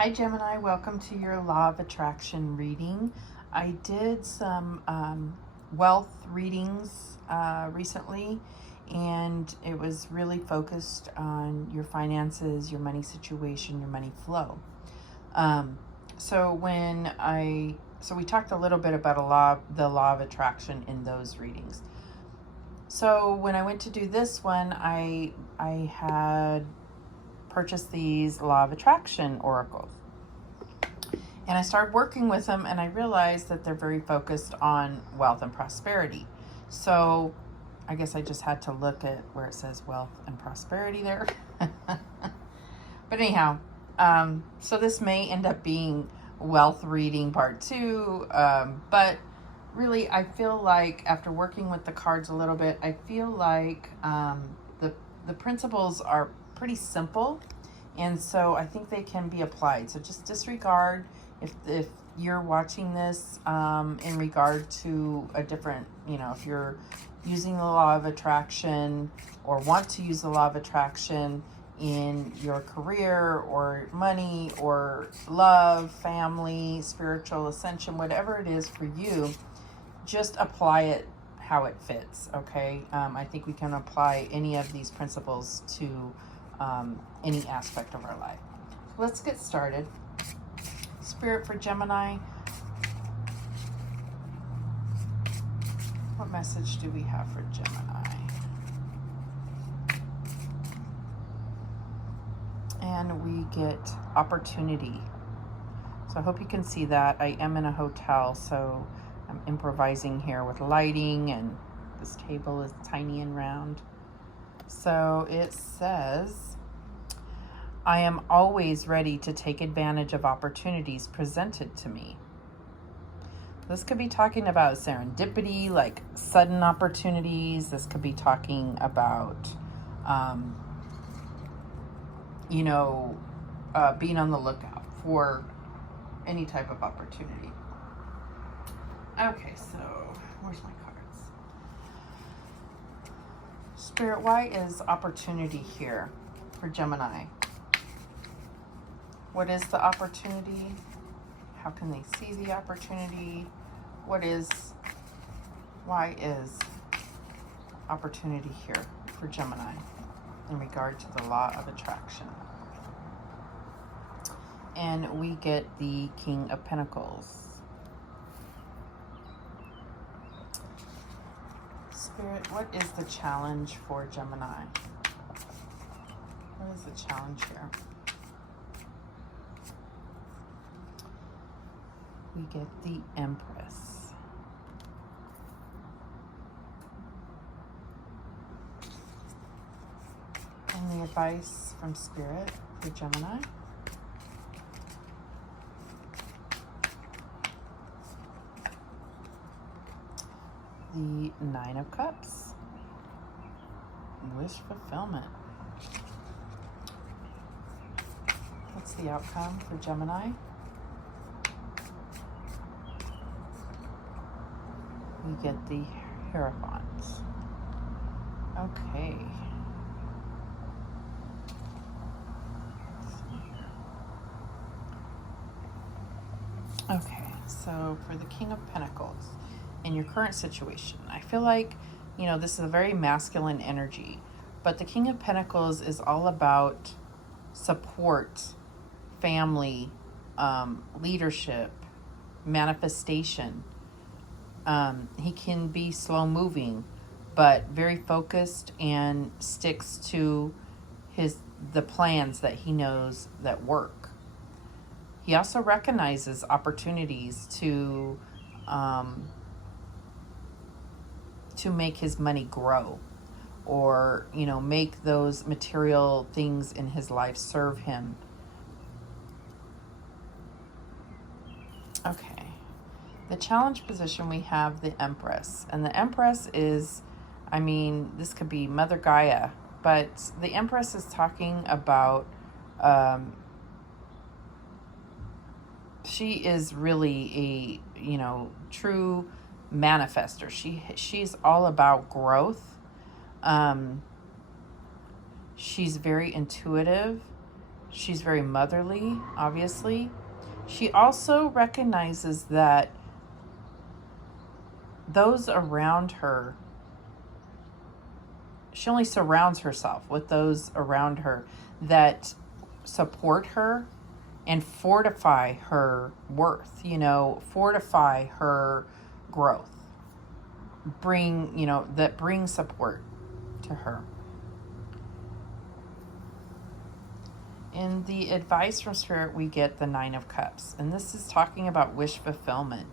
Hi Gemini, welcome to your Law of Attraction reading. I did some wealth readings recently, and it was really focused on your finances, your money situation, your money flow. So we talked a little bit about the law of attraction in those readings. So when I went to do this one, I had purchased these law of attraction oracles. And I started working with them, and I realized that they're very focused on wealth and prosperity. So I guess I just had to look at where it says wealth and prosperity there. But anyhow, so this may end up being wealth reading part 2. But really, I feel like after working with the cards a little bit, I feel like the principles are pretty simple, and so I think they can be applied. So just disregard if you're watching this in regard to a different, if you're using the law of attraction or want to use the law of attraction in your career or money or love, family, spiritual ascension, whatever it is for you, just apply it how it fits, okay? I think we can apply any of these principles to any aspect of our life. So let's get started. Spirit for Gemini, what message do we have for Gemini? And we get opportunity. So I hope you can see that. I am in a hotel, so I'm improvising here with lighting, and this table is tiny and round. So it says, I am always ready to take advantage of opportunities presented to me. This could be talking about serendipity, like sudden opportunities. This could be talking about, being on the lookout for any type of opportunity. Okay, so where's my cards? Spirit, why is opportunity here for Gemini? What is the opportunity? How can they see the opportunity? Why is opportunity here for Gemini in regard to the law of attraction? And we get the King of Pentacles. Spirit, what is the challenge for Gemini? What is the challenge here? We get the Empress. And the advice from Spirit for Gemini. The Nine of Cups. Wish fulfillment. What's the outcome for Gemini? We get the Hierophant. Okay. Okay, so for the King of Pentacles, in your current situation, I feel like, this is a very masculine energy, but the King of Pentacles is all about support, family, leadership, manifestation. He can be slow moving, but very focused and sticks to the plans that he knows that work. He also recognizes opportunities to make his money grow, or make those material things in his life serve him. Okay. The challenge position, we have the Empress. And the Empress is, this could be Mother Gaia, but the Empress is talking about, she is really a, true manifester. She's all about growth. She's very intuitive, She's very motherly, obviously. She also recognizes that those around her, she only surrounds herself with those around her that support her and fortify her worth, fortify her growth, that bring support to her. In the advice from Spirit, we get the Nine of Cups. And this is talking about wish fulfillment,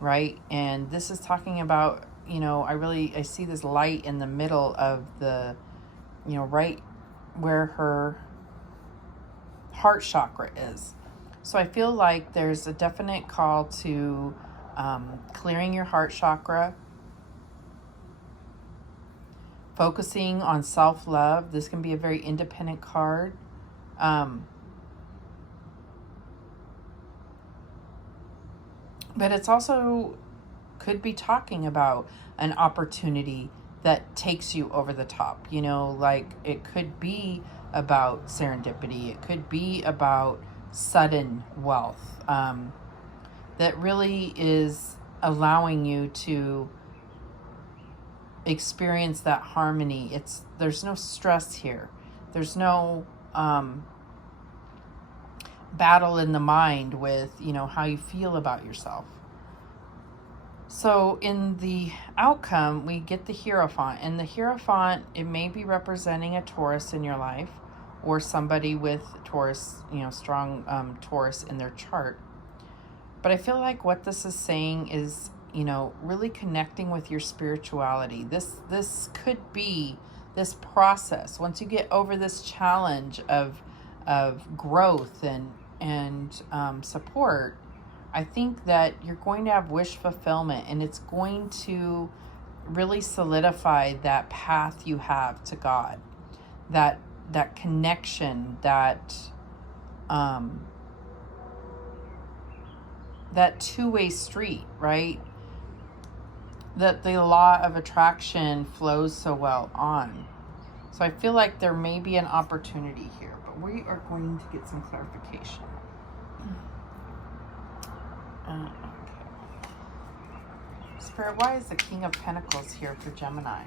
right? And this is talking about, I see this light in the middle of the, right where her heart chakra is. So I feel like there's a definite call to clearing your heart chakra, focusing on self-love. This can be a very independent card. But it's also could be talking about an opportunity that takes you over the top. Like it could be about serendipity. It could be about sudden wealth that really is allowing you to experience that harmony. There's no stress here. There's no battle in the mind with, how you feel about yourself. So in the outcome, we get the Hierophant. And the Hierophant, it may be representing a Taurus in your life or somebody with Taurus, strong Taurus in their chart. But I feel like what this is saying is, really connecting with your spirituality. This could be this process. Once you get over this challenge of growth and support, I think that you're going to have wish fulfillment, and it's going to really solidify that path you have to God, that connection, that two-way street, right? That the law of attraction flows so well on. So I feel like there may be an opportunity here, but we are going to get some clarification. Okay. Spirit, why is the King of Pentacles here for Gemini?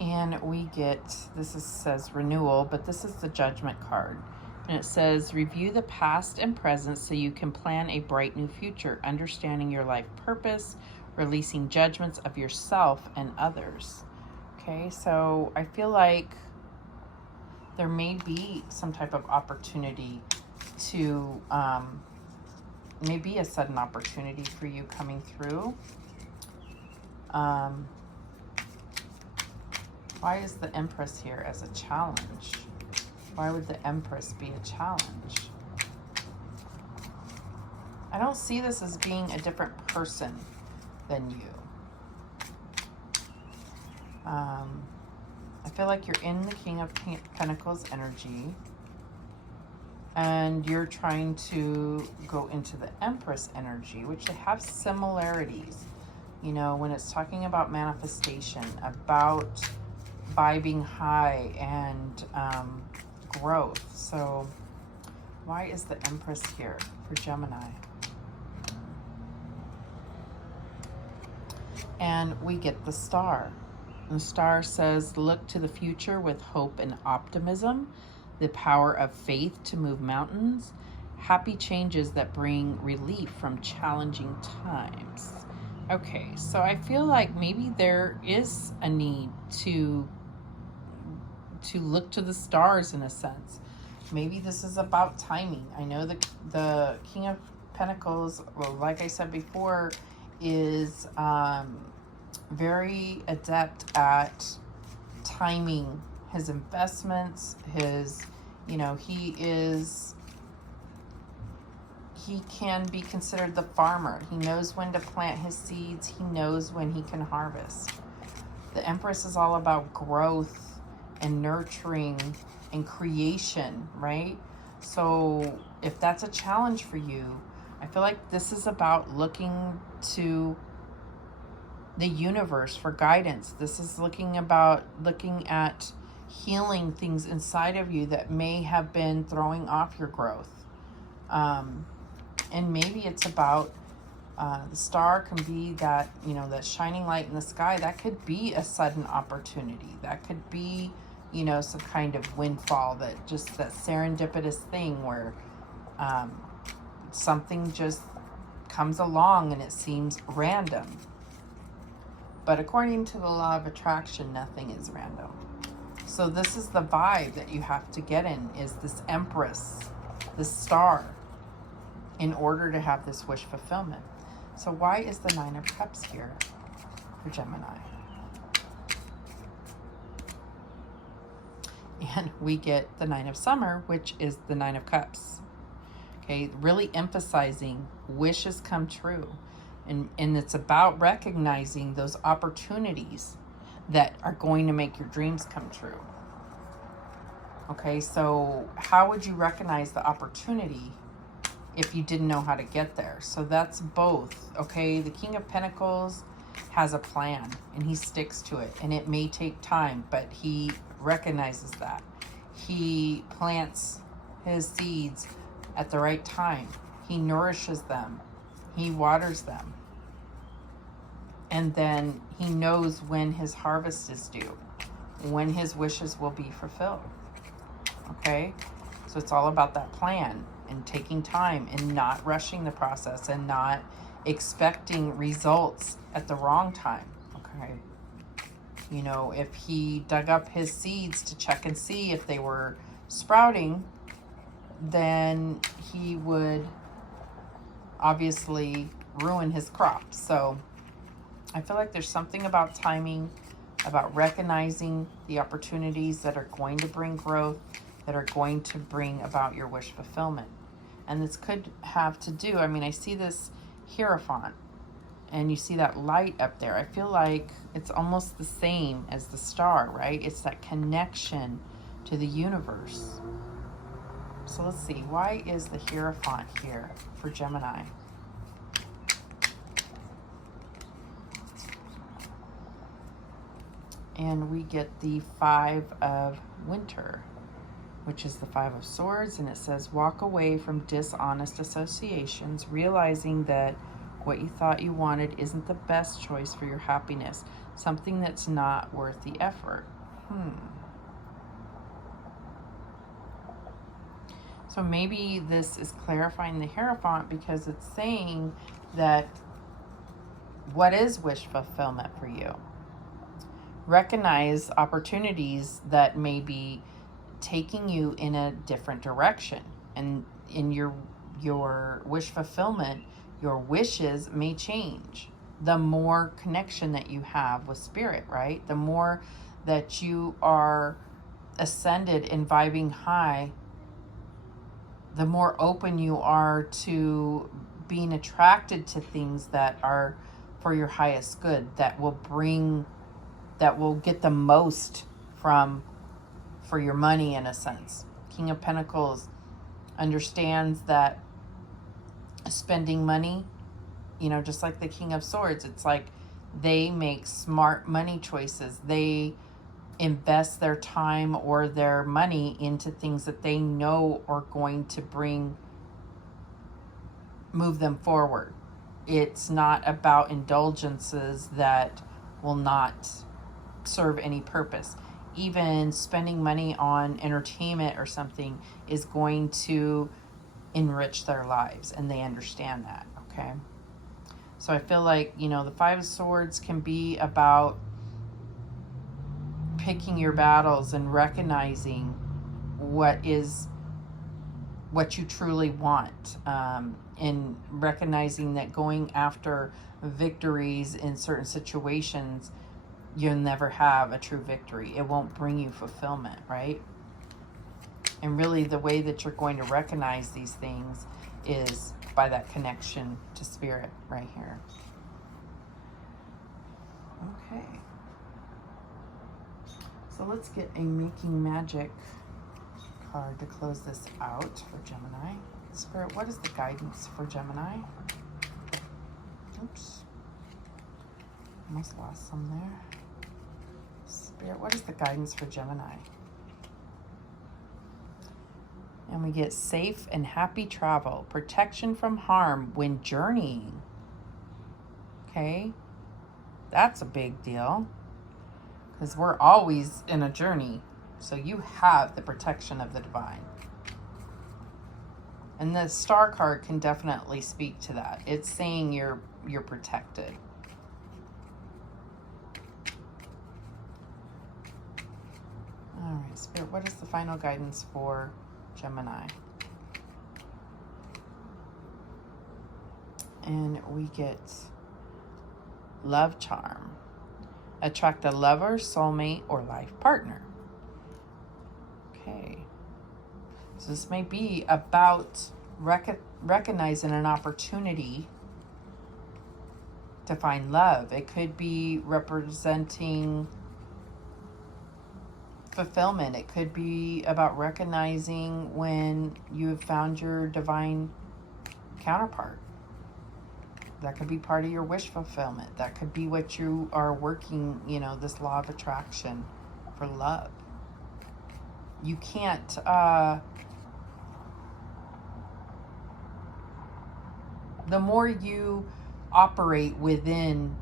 And we get, says renewal, but this is the Judgment card. And it says, review the past and present so you can plan a bright new future, understanding your life purpose, releasing judgments of yourself and others. Okay, so I feel like there may be some type of opportunity to, maybe a sudden opportunity for you coming through. Why is the Empress here as a challenge? Why would the Empress be a challenge? I don't see this as being a different person than you. I feel like you're in the King of Pentacles energy, and you're trying to go into the Empress energy, which they have similarities. When it's talking about manifestation, about vibing high and growth. So why is the Empress here for Gemini? And we get the Star. The Star says, look to the future with hope and optimism, the power of faith to move mountains, happy changes that bring relief from challenging times. Okay, so I feel like maybe there is a need to look to the stars in a sense. Maybe this is about timing. I know the King of Pentacles, well, like I said before, is very adept at timing his investments, he can be considered the farmer. He knows when to plant his seeds. He knows when he can harvest. The Empress is all about growth and nurturing and creation, right? So if that's a challenge for you, I feel like this is about looking to the universe for guidance. This is looking at healing things inside of you that may have been throwing off your growth. And maybe it's about the star can be that, that shining light in the sky. That could be a sudden opportunity. That could be, some kind of windfall, that serendipitous thing where something just comes along and it seems random. But according to the law of attraction, nothing is random. So this is the vibe that you have to get in, is this Empress, this star, in order to have this wish fulfillment. So why is the Nine of Cups here for Gemini? And we get the Nine of Summer, which is the Nine of Cups. Okay, really emphasizing wishes come true. And it's about recognizing those opportunities that are going to make your dreams come true. Okay, so how would you recognize the opportunity if you didn't know how to get there? So that's both. Okay, the King of Pentacles has a plan and he sticks to it, and it may take time, but he recognizes that. He plants his seeds at the right time. He nourishes them. He waters them. And then he knows when his harvest is due, when his wishes will be fulfilled. Okay? So it's all about that plan and taking time and not rushing the process and not expecting results at the wrong time. Okay? If he dug up his seeds to check and see if they were sprouting, then he would obviously ruin his crop. So I feel like there's something about timing, about recognizing the opportunities that are going to bring growth, that are going to bring about your wish fulfillment. And this could have to do, I see this Hierophant, and you see that light up there. I feel like it's almost the same as the star, right? It's that connection to the universe. So let's see, why is the Hierophant here for Gemini? And we get the Five of Winter, which is the Five of Swords, and it says, walk away from dishonest associations, realizing that what you thought you wanted isn't the best choice for your happiness, something that's not worth the effort. So maybe this is clarifying the Hierophant, because it's saying that what is wish fulfillment for you? Recognize opportunities that may be taking you in a different direction, and in your wish fulfillment, your wishes may change. The more connection that you have with spirit, right? The more that you are ascended and vibing high, the more open you are to being attracted to things that are for your highest good, that will get the most for your money, in a sense. King of Pentacles understands that spending money, just like the King of Swords, it's like they make smart money choices. They invest their time or their money into things that they know are going to move them forward. It's not about indulgences that will not serve any purpose. Even spending money on entertainment or something is going to enrich their lives, and they understand that. Okay, so I feel like the Five of Swords can be about picking your battles and recognizing what you truly want, and recognizing that going after victories in certain situations, you'll never have a true victory. It won't bring you fulfillment, right? And really the way that you're going to recognize these things is by that connection to spirit right here. Okay. So let's get a Making Magic card to close this out for Gemini. Spirit, what is the guidance for Gemini? Oops. Almost lost some there. Spirit, what is the guidance for Gemini? And we get safe and happy travel, protection from harm when journeying. Okay, that's a big deal because we're always in a journey. So you have the protection of the divine. And the star card can definitely speak to that. It's saying you're protected. All right, Spirit, what is the final guidance for Gemini? And we get love charm. Attract a lover, soulmate, or life partner. Okay. So this may be about recognizing an opportunity to find love. It could be representing fulfillment. It could be about recognizing when you have found your divine counterpart. That could be part of your wish fulfillment. That could be what you are working, this law of attraction for love. You can't, the more you operate within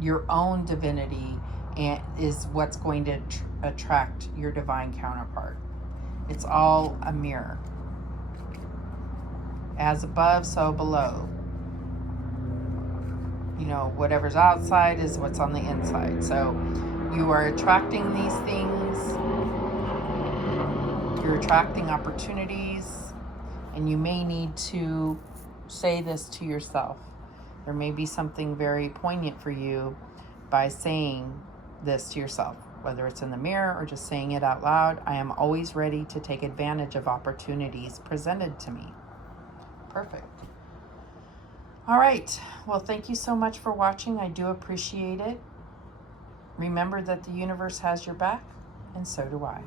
your own divinity and is what's going to attract your divine counterpart. It's all a mirror. As above, so below. Whatever's outside is what's on the inside. So you are attracting these things. You're attracting opportunities. And you may need to say this to yourself. There may be something very poignant for you by saying this to yourself, whether it's in the mirror or just saying it out loud. I am always ready to take advantage of opportunities presented to me. Perfect. All right. Well, thank you so much for watching. I do appreciate it. Remember that the universe has your back, and so do I.